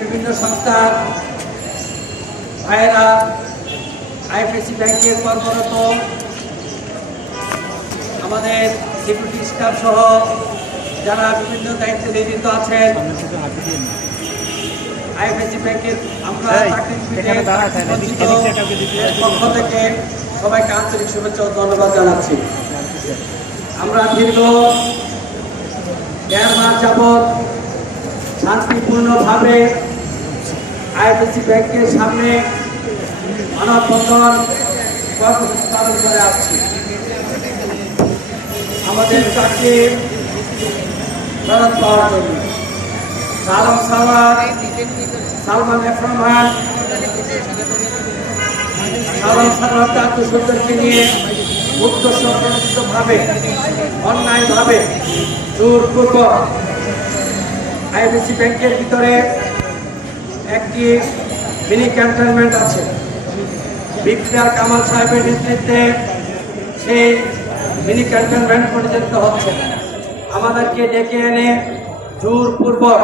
বিভিন্ন সংস্থার ভাইয়েরা, আইএফএসি ব্যাংকের কর্মরত আমাদের সিকিউরিটি স্টাফ সহ যারা বিভিন্ন দায়িত্বে নিয়োজিত আছেন, আইএফএসি ব্যাংকের আমরা পক্ষ থেকে সবাইকে আন্তরিক শুভেচ্ছা ও ধন্যবাদ জানাচ্ছি। আমরা দীর্ঘ 1.5 মাস যাবৎ শান্তিপূর্ণভাবে আইএফএসি ব্যাংকের সামনে মানববন্ধন কর্মসূচি পালন করে আসছি। আমাদের চাকরি ফেরত পাওয়ার জন্য আলম সাওয়ার, সালমান এফ রহমান, আলম সাওয়ার আত্মসত্তরকে নিয়ে মুক্ত সংগঠিতভাবে অন্যায়ভাবে জোরপূর্বক আইএফএসি ব্যাংকের ভিতরে একটি মিনি ক্যান্টনমেন্ট আছে। ব্রিগেডিয়ার কামাল সাহেবের নেতৃত্বে সেই মিনি ক্যান্টনমেন্ট পরিচালিত হচ্ছে। আমাদেরকে ডেকে এনে জোরপূর্বক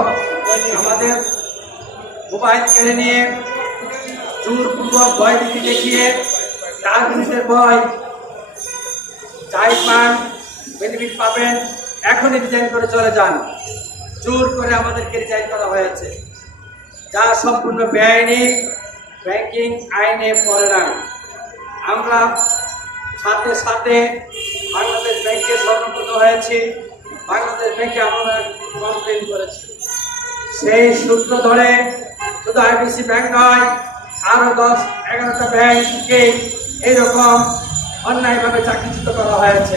আমাদের মোবাইল কেড়ে নিয়ে জোরপূর্বক ভয়ভীতি দেখিয়ে রাজনীতির ভয় যাই পান বেনিফিট পাবেন এখনই রিজাইন করে চলে যান, জোর করে আমাদেরকে রিজাইন করা হয়েছে, যা সম্পূর্ণ বেআইনি, ব্যাংকিং আইনে পড়ে না। আমরা সাথে সাথে বাংলাদেশ ব্যাংকে স্বর্ণপদ হয়েছি, বাংলাদেশ ব্যাংকে আমরা কমপ্লেন করেছি। সেই সূত্র ধরে শুধু আইবিসি ব্যাংক নয়, আরো 10-11টা ব্যাংককে এইরকম অন্যায়ভাবে চাকরিচ্যুত করা হয়েছে।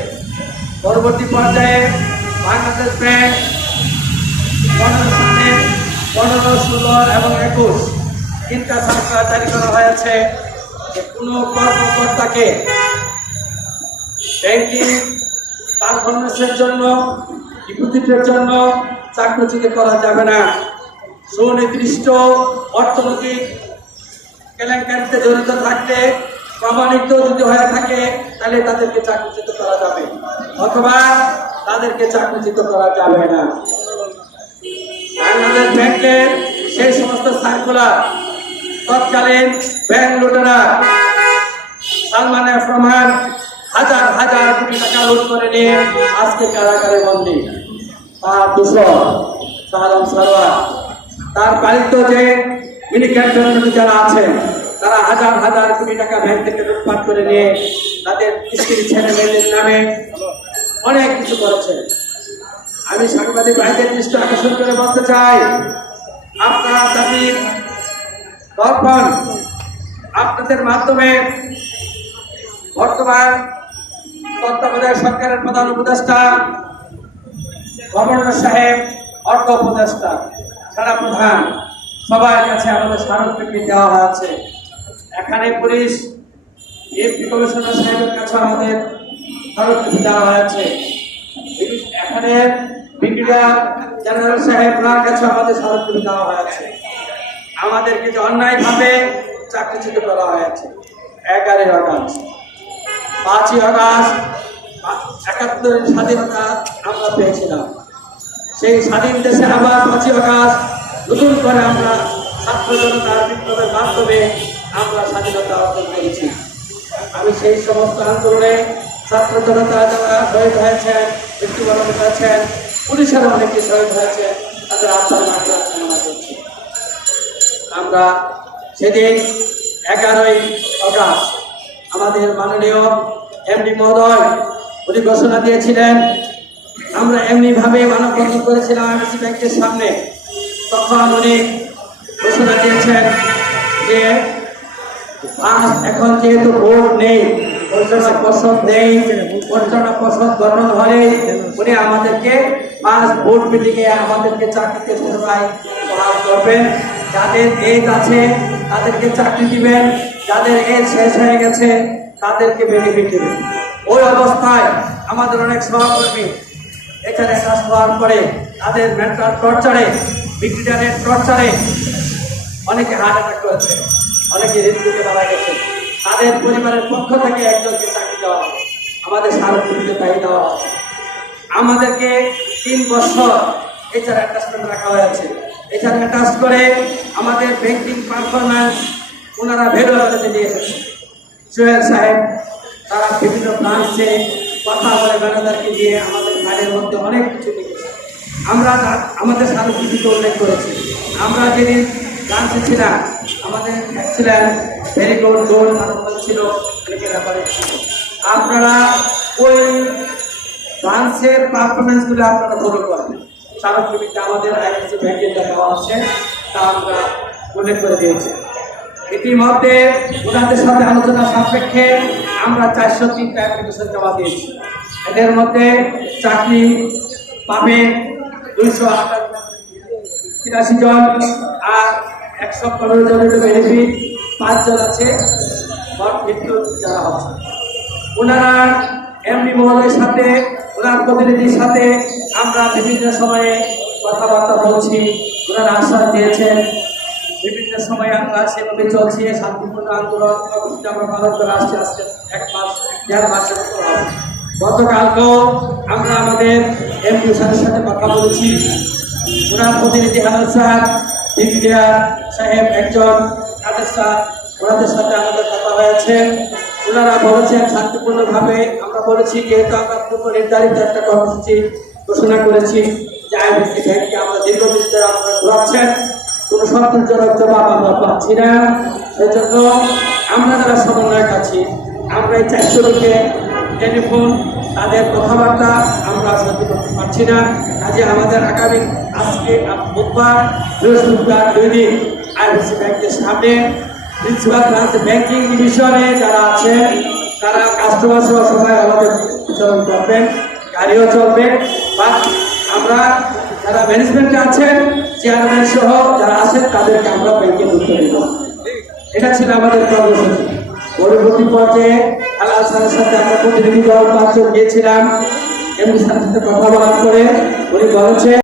পরবর্তী পর্যায়ে বাংলাদেশ ব্যাংক 15 সালে 15, 16 এবং 21 তিনটা সার্কুলার জারি করা হয়েছে যে কোনো কর্মকর্তাকে ব্যাংকিং পারফরমেন্সের জন্য, ডিপোজিটের জন্য চাকরিচ্যুত করা যাবে না। সুনির্দিষ্ট অর্থনৈতিক কেলেঙ্কারিতে জড়িত থাকলে, প্রমাণিত যদি হয়ে থাকে, তাহলে তাদেরকে চাকরিচ্যুত করা যাবে অথবা তাদেরকে চাকরিচ্যুত করা যাবে না। বাংলাদেশ ব্যাংকের সেই সমস্ত সার্কুলার তৎকালীন ব্যাংক লুটেরা সালমান এফ রহমান হাজার হাজার কোটি টাকা লুট করে নিয়ে আজকে কারাগারে বন্দী। তার দূষণ আলম সাওয়ার, তার পালিত যে মিনি ক্যান্টনমেন্টে যারা আছেন তারা হাজার হাজার কোটি টাকা ব্যাংক থেকে লুটপাট করে নিয়ে তাদের স্ত্রী ছেলে মেয়েদের নামে অনেক কিছু করেছে। আমি সাংবাদিক ভাইদের দৃষ্টি আকর্ষণ করে বলতে চাই, আপনারা জাতির দর্পণ, আপনাদের মাধ্যমে বর্তমান তত্ত্বাবধায়ক সরকারের প্রধান উপদেষ্টা, গভর্নর সাহেব, অর্থ উপদেষ্টা, সেনা প্রধান সবার কাছে আমাদের স্মারকলিপি দেওয়া হয়েছে। এখানে পুলিশ এমপি কমিশনার সাহেবের কাছে আমাদের স্মারকলিপি দেওয়া হয়েছে। এখানে ব্রিগেডিয়ার জেনারেল সাহেব ওনার কাছে আমাদের স্মারকলিপি দেওয়া হয়েছে। আমাদেরকে যে অন্যায়ভাবে চাকরিচ্যুত করা হয়েছে 11 আগস্ট, 5ই আগস্ট 71 স্বাধীনতা আমরা পেয়েছিলাম। সেই স্বাধীন দেশে আবার 5ই আগস্ট নতুন করে আমরা ছাত্র জনতার বিপ্লবের মাধ্যমে আমরা স্বাধীনতা অর্জন করেছি। আমি সেই সমস্ত আন্দোলনে ছাত্র জনতা যারা শহীদ হয়েছেন, মৃত্যুবরণ করেছেন, পুলিশের অনেকে শহীদ হয়েছে, তাদের আত্মার মাত্রা কামনা করছি। আমরা সেদিন 11ই আগস্ট আমাদের মাননীয় এমডি মহোদয় উনি ঘোষণা দিয়েছিলেন, আমরা এমনিভাবে মানববন্ধন করেছিলাম আইএফএসি ব্যাংকের সামনে। তখন উনি ঘোষণা দিয়েছেন যে এখন যেহেতু বোর্ড নেই, পরিচালনা পর্ষদ নেই, পরিচালনা পর্ষদ গঠন হলে উনি আমাদেরকে বোর্ড মিটিংয়ে আমাদেরকে চাকরিতে পুনরায় বহাল করবেন। যাদের এজ আছে তাদেরকে চাকরি দিবেন, যাদের এজ শেষ হয়ে গেছে তাদেরকে বেনিফিট দেবেন। ওই অবস্থায় আমাদের অনেক সহকর্মী এখানে কাজ করার পরে তাদের মেন্টাল টর্চারে, ব্রিগেডিয়ারের টর্চারে অনেকে হার্ট অ্যাটাক করেছে, অনেকে হৃদরোগে মারা গেছে। তাদের পরিবারের পক্ষ থেকে একজনকে চাকরি দেওয়া হবে, আমাদের সার্বজনীন তাই দেওয়া হবে। আমাদেরকে 3 বছর এছাড়া অ্যাটাচমেন্ট রাখা হয়েছে। এছাড়া অ্যাটাচ করে আমাদের ব্যাংকিং পারফরম্যান্স ওনারা ভ্যালুয়েবলতে নিয়ে এসেছে। সোহেল সাহেব তারা বিভিন্ন ব্রাঞ্চে কথা বলে ম্যানেজারকে দিয়ে আমাদের ফাইলের মধ্যে অনেক কিছু লিখেছে। আমরা আমাদের স্মারকলিপিতে উল্লেখ করেছি। আমরা যেদিন ব্রাঞ্চে ছিলাম আমাদের ছিলেন ভেরি গুড গুড ছিল অনেকের ব্যাপারে ছিল। আপনারা ওই ব্রাঞ্চের পারফরমেন্সগুলো আপনারা ফলো করবেন। স্মারকলিপিতে আমাদের আইসিসি ব্যাংকের দেওয়া আছে, তা আমরা উল্লেখ করে দিয়েছি। ইতিমধ্যে ওনাদের সাথে আলোচনা সাপেক্ষে আমরা 403টা অ্যাপ্লিকেশন জমা দিয়েছি। এদের মধ্যে চাকরি পাবে 283 জন, আর 115 জনের বেনিফিট 5 জন আছে মৃত্যু যারা হচ্ছে। ওনারা এমডি মহোদয়ের সাথে ওনার প্রতিনিধির সাথে আমরা বিভিন্ন সময়ে কথাবার্তা বলছি। ওনারা আশ্বাস দিয়েছেন বিভিন্ন সময় আমরা সেভাবে চলছি। শান্তিপূর্ণ আন্দোলন কর্মসূচি আমরা পালন করে আসছি। আজকে 1 মাসের উপর হবে। গতকালকেও আমরা আমাদের এমপি স্যারের সাথে কথা বলেছি। ওনার প্রতিনিধি আনন্দ স্যার, ব্রিগেডিয়ার সাহেব একজন, কাদের স্যার, ওনাদের সাথে আমাদের কথা হয়েছে। ওনারা বলেছেন শান্তিপূর্ণভাবে। আমরা বলেছি যেহেতু আমরা পূর্ব নির্ধারিত একটা কর্মসূচি ঘোষণা করেছি যে আইবিসি ব্যাংককে আমরা দীর্ঘদিন ধরে আপনারা ঘোরাচ্ছেন, কোনো সন্তোষজনক জবাব আমরা পাচ্ছি না। সেজন্য আমরা যারা সমন্বয়ক আছি আমরা এই 400 লোকের টেলিফোন তাদের কথাবার্তা আমরা সত্যি করতে পারছি না। কাজে আমাদের আগামী আজকে বুধবার বৃহস্পতিবার 2 দিন আইবিসি ব্যাংকের সামনে প্রিন্সিপাল ব্রাঞ্চ ব্যাংকিং ডিভিশনে যারা আছেন তারা কাস্টমার সেবা সবাই আমাদের বিচরণ করবেন, গাড়িও চলবে। বা আমরা যারা ম্যানেজমেন্টে আছেন চেয়ারম্যান সহ যারা আছেন তাদেরকে আমরা ব্যাংকে ঢুকতে দেব। এটা ছিল আমাদের কর্মসূচি। পরবর্তী পর্যায়ে আল্লাহ স্যারের সাথে আমরা প্রতিনিধি দল 5 জন গিয়েছিলাম। এমনি সাথে কথা বলার পরে উনি বলেছে